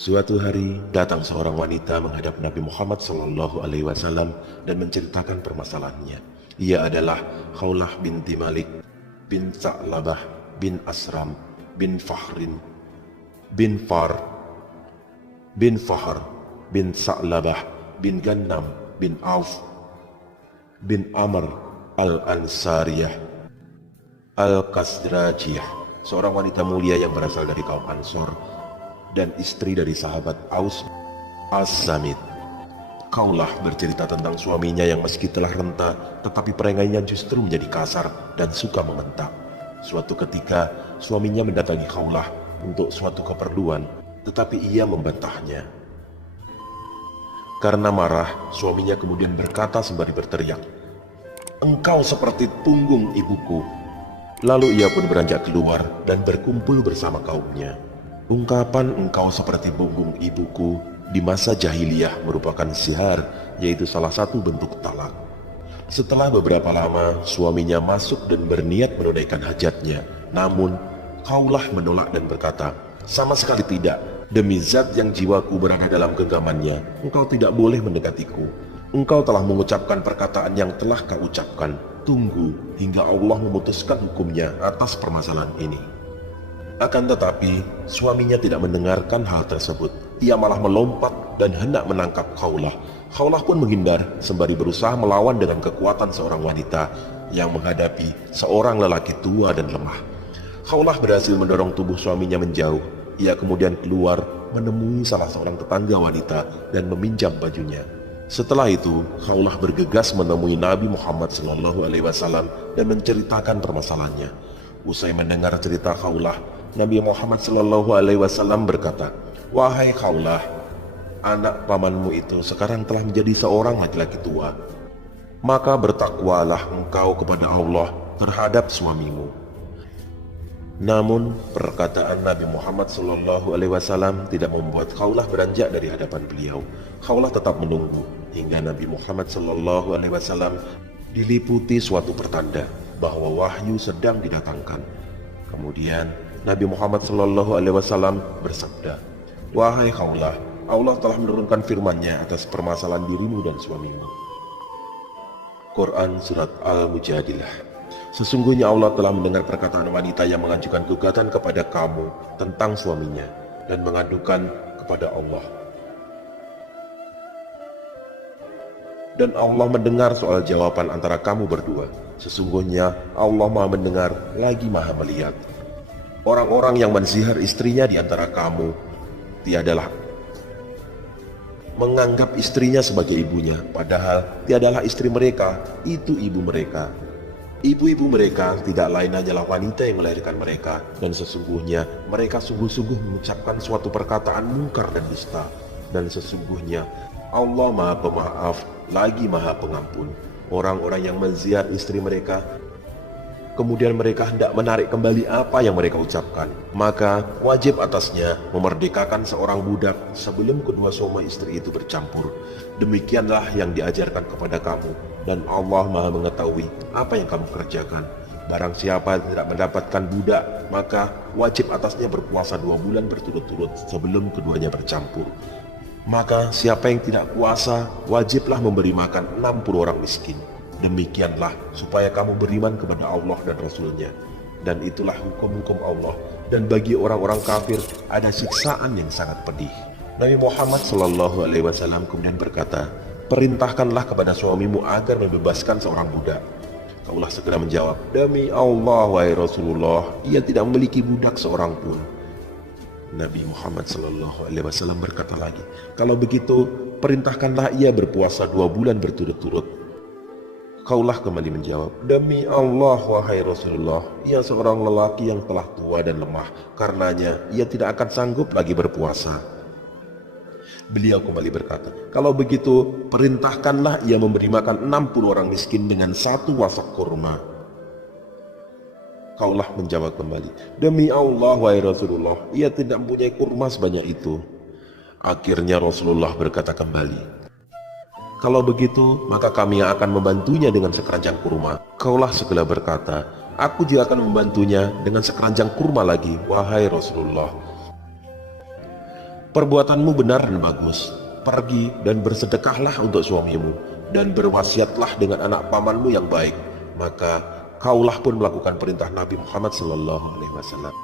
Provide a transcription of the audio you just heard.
Suatu hari datang seorang wanita menghadap Nabi Muhammad SAW dan menceritakan permasalahannya. Ia adalah Khawlah binti Malik bin Sa'labah bin Asram bin Fahrin bin Far bin Fahar bin Sa'labah bin Gannam bin Auf bin Amr al-Ansariyah al-Khazrajiyah, seorang wanita mulia yang berasal dari kaum Ansor dan istri dari sahabat Aus As-Samit. Khawlah bercerita tentang suaminya yang meski telah renta, tetapi perengainya justru menjadi kasar dan suka membentak. Suatu ketika, suaminya mendatangi Khawlah untuk suatu keperluan, tetapi ia membantahnya. Karena marah, suaminya kemudian berkata sembari berteriak, "Engkau seperti punggung ibuku." Lalu ia pun beranjak keluar dan berkumpul bersama kaumnya. Ungkapan "engkau seperti punggung ibuku" di masa jahiliyah merupakan sihar, yaitu salah satu bentuk talak. Setelah beberapa lama, suaminya masuk dan berniat menunaikan hajatnya. Namun, Khawlah menolak dan berkata, "Sama sekali tidak. Demi zat yang jiwaku berada dalam genggamannya, engkau tidak boleh mendekatiku. Engkau telah mengucapkan perkataan yang telah kau ucapkan. Tunggu hingga Allah memutuskan hukumnya atas permasalahan ini." Akan tetapi, suaminya tidak mendengarkan hal tersebut. Ia malah melompat dan hendak menangkap Khawlah. Khawlah pun menghindar sembari berusaha melawan dengan kekuatan seorang wanita yang menghadapi seorang lelaki tua dan lemah. Khawlah berhasil mendorong tubuh suaminya menjauh. Ia kemudian keluar menemui salah seorang tetangga wanita dan meminjam bajunya. Setelah itu, Khawlah bergegas menemui Nabi Muhammad SAW dan menceritakan permasalahannya. Usai mendengar cerita Khawlah, Nabi Muhammad SAW berkata, "Wahai Khawlah, anak pamanmu itu sekarang telah menjadi seorang laki-laki tua. Maka bertakwalah engkau kepada Allah terhadap suamimu." Namun perkataan Nabi Muhammad SAW tidak membuat Khawlah beranjak dari hadapan beliau. Khawlah tetap menunggu hingga Nabi Muhammad SAW diliputi suatu pertanda bahwa wahyu sedang didatangkan. Kemudian Nabi Muhammad SAW bersabda, "Wahai Khawlah, Allah telah menurunkan firman-Nya atas permasalahan dirimu dan suamimu." Quran Surat Al-Mujadilah. Sesungguhnya Allah telah mendengar perkataan wanita yang mengajukan gugatan kepada kamu tentang suaminya dan mengadukan kepada Allah. Dan Allah mendengar soal jawaban antara kamu berdua. Sesungguhnya Allah Maha mendengar lagi Maha melihat. Orang-orang yang menzihar istrinya di antara kamu tiadalah menganggap istrinya sebagai ibunya, padahal tiadalah istri mereka itu ibu mereka. Ibu-ibu mereka tidak lain hanyalah wanita yang melahirkan mereka, dan sesungguhnya mereka sungguh-sungguh mengucapkan suatu perkataan mungkar dan dusta. Dan sesungguhnya Allah Maha Pemaaf lagi Maha Pengampun. Orang-orang yang menziar istri mereka, kemudian mereka hendak menarik kembali apa yang mereka ucapkan, maka wajib atasnya memerdekakan seorang budak sebelum kedua suami istri itu bercampur. Demikianlah yang diajarkan kepada kamu, dan Allah Maha mengetahui apa yang kamu kerjakan. Barang siapa tidak mendapatkan budak, maka wajib atasnya berpuasa 2 bulan berturut-turut sebelum keduanya bercampur. Maka siapa yang tidak puasa, wajiblah memberi makan 60 orang miskin. Demikianlah supaya kamu beriman kepada Allah dan Rasul-Nya. Dan itulah hukum-hukum Allah. Dan bagi orang-orang kafir ada siksaan yang sangat pedih. Nabi Muhammad SAW kemudian berkata, "Perintahkanlah kepada suamimu agar membebaskan seorang budak." Khawlah segera menjawab, "Demi Allah, wahai Rasulullah, ia tidak memiliki budak seorang pun." Nabi Muhammad SAW berkata lagi, "Kalau begitu, perintahkanlah ia berpuasa 2 bulan berturut-turut." Khawlah kembali menjawab, "Demi Allah, wahai Rasulullah, ia seorang lelaki yang telah tua dan lemah. Karenanya ia tidak akan sanggup lagi berpuasa." Beliau kembali berkata, "Kalau begitu, perintahkanlah ia memberi makan 60 orang miskin dengan 1 wasak kurma." Khawlah menjawab kembali, "Demi Allah, wahai Rasulullah, ia tidak mempunyai kurma sebanyak itu." Akhirnya Rasulullah berkata kembali, "Kalau begitu, maka kami akan membantunya dengan sekeranjang kurma." Khawlah segera berkata, "Aku juga akan membantunya dengan sekeranjang kurma lagi, wahai Rasulullah." Perbuatanmu benar dan bagus. Pergi dan bersedekahlah untuk suamimu, dan berwasiatlah dengan anak pamanmu yang baik. Maka kaulah pun melakukan perintah Nabi Muhammad SAW.